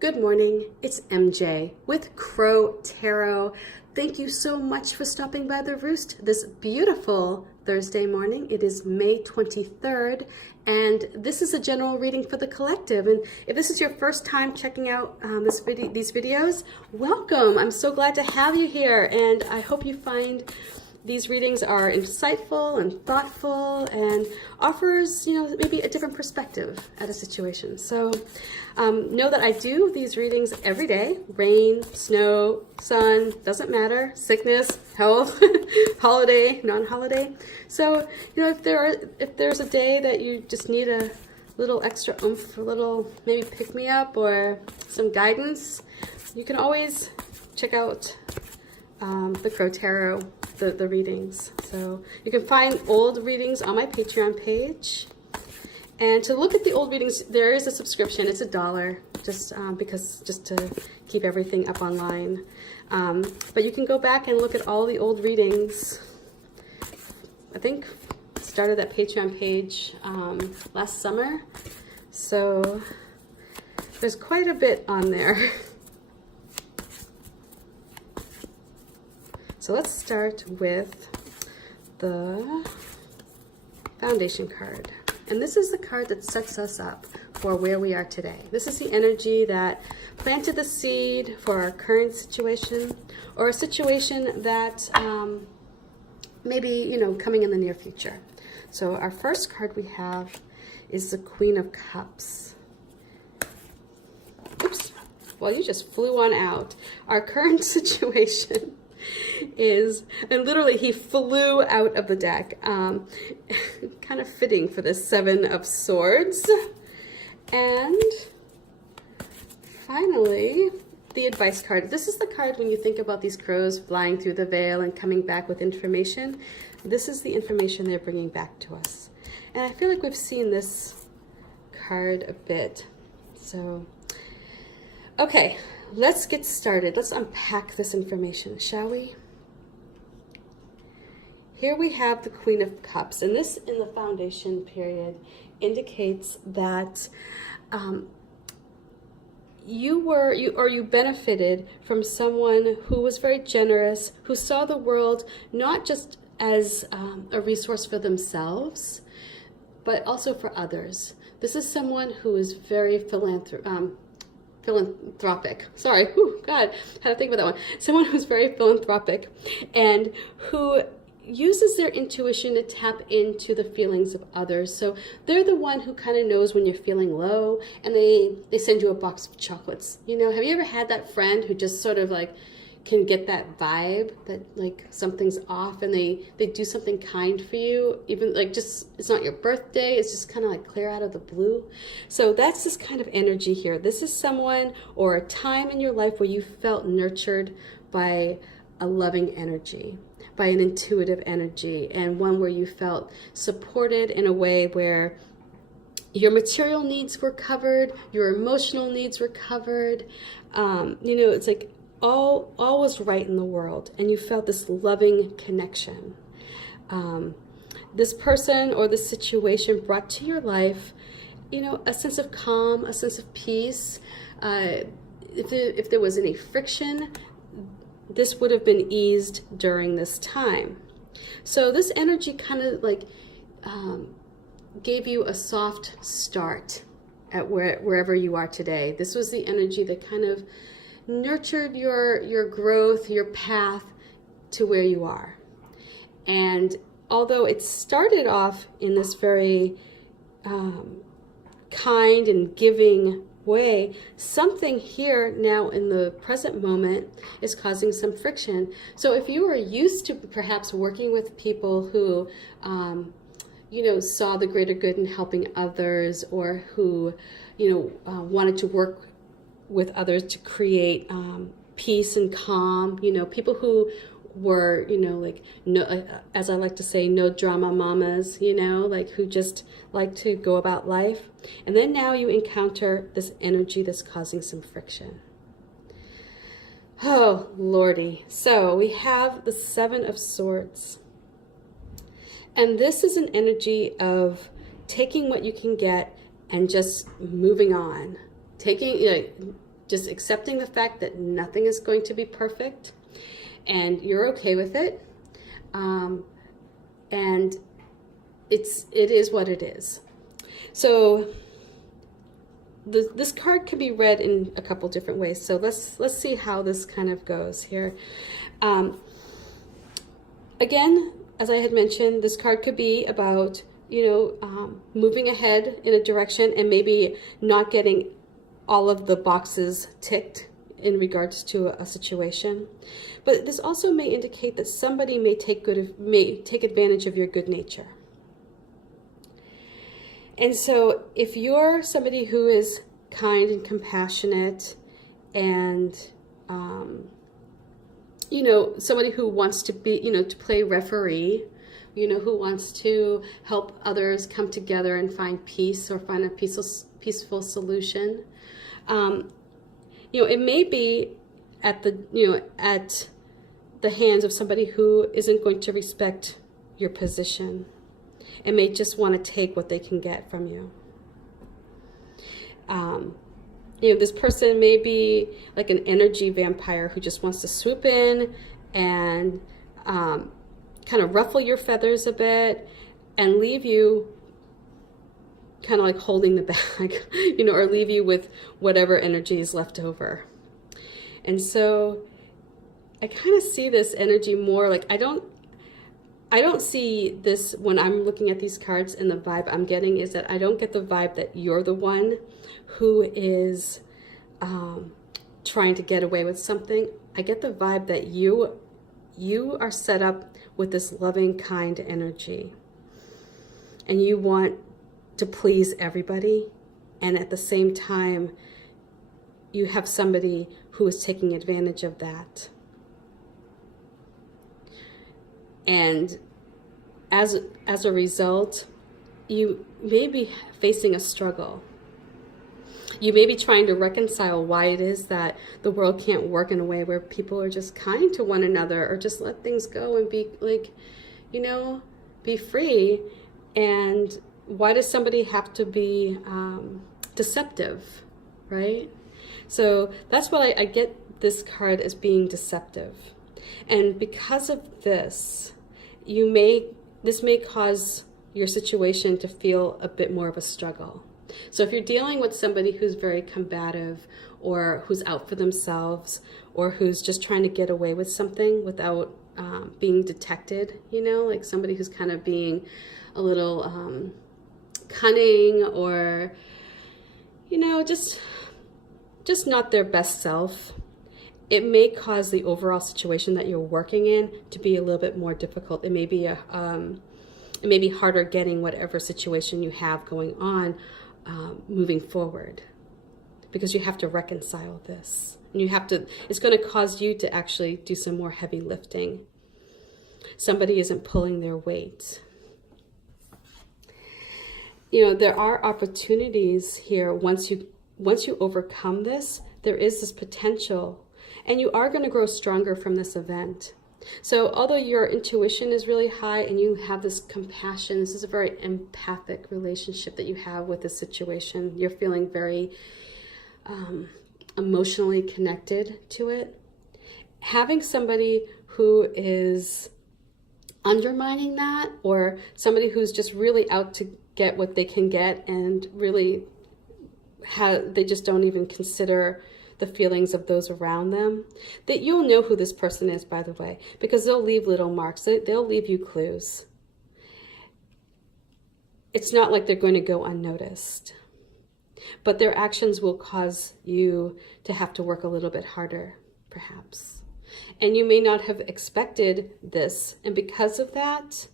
Good morning, it's MJ with Crow Tarot. Thank you so much for stopping by the Roost this beautiful Thursday morning. It is May 23rd, and this is a general reading for the collective. And if this is your first time checking out these videos, welcome. I'm so glad to have you here, and I hope you find these readings are insightful and thoughtful and offers, maybe a different perspective at a situation. So know that I do these readings every day. Rain, snow, sun, doesn't matter. Sickness, health, holiday, non-holiday. So, if there's a day that you just need a little extra oomph, a little maybe pick me up or some guidance, you can always check out the Crow Tarot, the readings. So you can find old readings on my Patreon page. And to look at the old readings, there is a subscription. It's $1, just to keep everything up online. But you can go back and look at all the old readings. I think started that Patreon page last summer. So there's quite a bit on there. So let's start with the foundation card. And this is the card that sets us up for where we are today. This is the energy that planted the seed for our current situation, or a situation that maybe, coming in the near future. So our first card we have is the Queen of Cups. Oops, well, you just flew on out. Our current situation is, and literally he flew out of the deck, kind of fitting for the Seven of Swords. And finally, the advice card. This is the card when you think about these crows flying through the veil and coming back with information. This is the information they're bringing back to us. And I feel like we've seen this card a bit. So, okay. Let's get started. Let's unpack this information, shall we? Here we have the Queen of Cups, and this in the foundation period indicates that you benefited from someone who was very generous, who saw the world not just as a resource for themselves, but also for others. This is someone who is very philanthropic. Sorry, God, had to think about that one. Someone who's very philanthropic and who uses their intuition to tap into the feelings of others. So they're the one who kind of knows when you're feeling low, and they send you a box of chocolates. Have you ever had that friend who just sort of like can get that vibe that like something's off, and they do something kind for you, even like just, it's not your birthday, it's just kind of like clear out of the blue. So that's this kind of energy here. This is someone or a time in your life where you felt nurtured by a loving energy, by an intuitive energy, and one where you felt supported in a way where your material needs were covered, your emotional needs were covered. It's like all was right in the world, and you felt this loving connection. This person or this situation brought to your life, a sense of calm, a sense of peace. If there was any friction, this would have been eased during this time. So this energy kind of like gave you a soft start at wherever you are today. This was the energy that kind of nurtured your growth, your path to where you are. And although it started off in this very kind and giving way, something here now in the present moment is causing some friction. So if you are used to perhaps working with people who saw the greater good in helping others, or who wanted to work with others to create peace and calm, people who were, no, as I like to say, no drama mamas, who just like to go about life. And then now you encounter this energy that's causing some friction. Oh, Lordy. So we have the Seven of Swords. And this is an energy of taking what you can get and just moving on. just accepting the fact that nothing is going to be perfect, and you're okay with it, and it is what it is. So this card can be read in a couple different ways. So let's see how this kind of goes here. Again, as I had mentioned, this card could be about, moving ahead in a direction and maybe not getting all of the boxes ticked in regards to a situation. But this also may indicate that somebody may take advantage of your good nature. And so if you're somebody who is kind and compassionate and, somebody who wants to be, to play referee, who wants to help others come together and find peace or find a peaceful solution, it may be at the hands of somebody who isn't going to respect your position and may just want to take what they can get from you. This person may be like an energy vampire who just wants to swoop in and kind of ruffle your feathers a bit and leave you kind of like holding the bag, or leave you with whatever energy is left over. And so I kind of see this energy more like, I don't see this when I'm looking at these cards, and the vibe I'm getting is that I don't get the vibe that you're the one who is trying to get away with something. I get the vibe that you are set up with this loving, kind energy, and you want to please everybody, and at the same time you have somebody who is taking advantage of that. And as a result, you may be facing a struggle. You may be trying to reconcile why it is that the world can't work in a way where people are just kind to one another, or just let things go and be like, be free. And why does somebody have to be deceptive, right? So that's what I get this card as being deceptive. And because of this, this may cause your situation to feel a bit more of a struggle. So if you're dealing with somebody who's very combative, or who's out for themselves, or who's just trying to get away with something without being detected, like somebody who's kind of being a little cunning, or, just not their best self, it may cause the overall situation that you're working in to be a little bit more difficult. It may be harder getting whatever situation you have going on moving forward, because you have to reconcile this, and it's going to cause you to actually do some more heavy lifting. Somebody isn't pulling their weight. There are opportunities here. Once you overcome this, there is this potential, and you are going to grow stronger from this event. So although your intuition is really high and you have this compassion, this is a very empathic relationship that you have with this situation. You're feeling very emotionally connected to it. Having somebody who is undermining that, or somebody who's just really out to get what they can get, and really they just don't even consider the feelings of those around them, that you'll know who this person is, by the way, because they'll leave little marks. They'll leave you clues. It's not like they're going to go unnoticed, but their actions will cause you to have to work a little bit harder, perhaps. And you may not have expected this, and because of that,